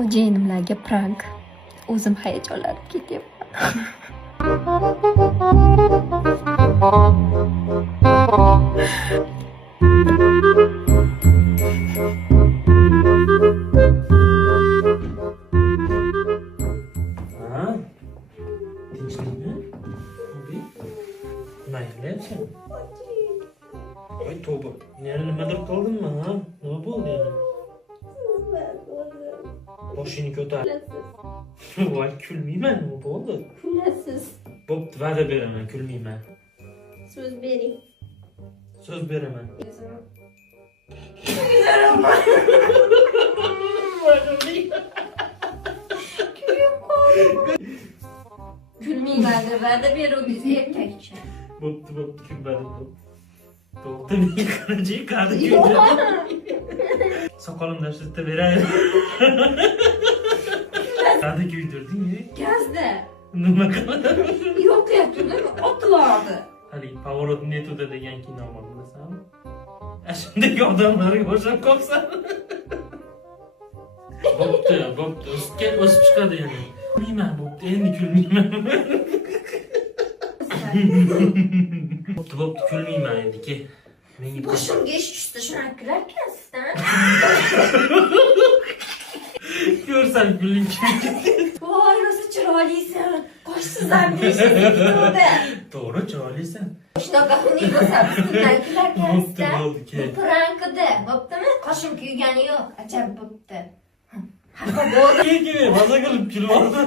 xo'jayinimlarga prank. O'zim hayajonlanib ketyapman. Tinchlikmi? Mayli. Voy tavba. Yana nimadir qildimmi, ha? Nima bo'ldi yana? Boshingni ko'tar. Voy kulmayman, nima bo'ldi? Kulasiz. Bo'pti, va'da beraman, kulmayman. So'z bering. So'z beraman. Kulmayman deb va'da beruvdingiz erkakcha. Bo'pti, kulmadim. To'xta, men qancha qadi kuydirdim. Soqolimni tashlab beray. Qadi kuydirding-ku. Gazda. Nima qilaman? Yo'qyapti, otiladi. Hali Pavorot Netuda degan kino bor, bilasanmi? Shunday odamlarga o'xshab qolsan. Bo'pti, o'sib chiqadi yana. Kulmayman, bo'pti, endi kulmayman. Bo'pti, kulmayman endi, ke. Menga Boshimga ish tushdi, shunaqa kularkansiz-da. ko'rsam kuling. Voy, rosa chiroylisan. Qoshsizlar deyishdi. To'g'ri, chiroylisan. Shunaqa xunuk bo'lsa, sizdan kularkansiz-da. Bo'ldi, ke. Prankida, bo'ptimi? Qoshim kuygani yo'q, ajab bo'pti. Xafa bo'ldim. Ke, maza qilib kulyapti.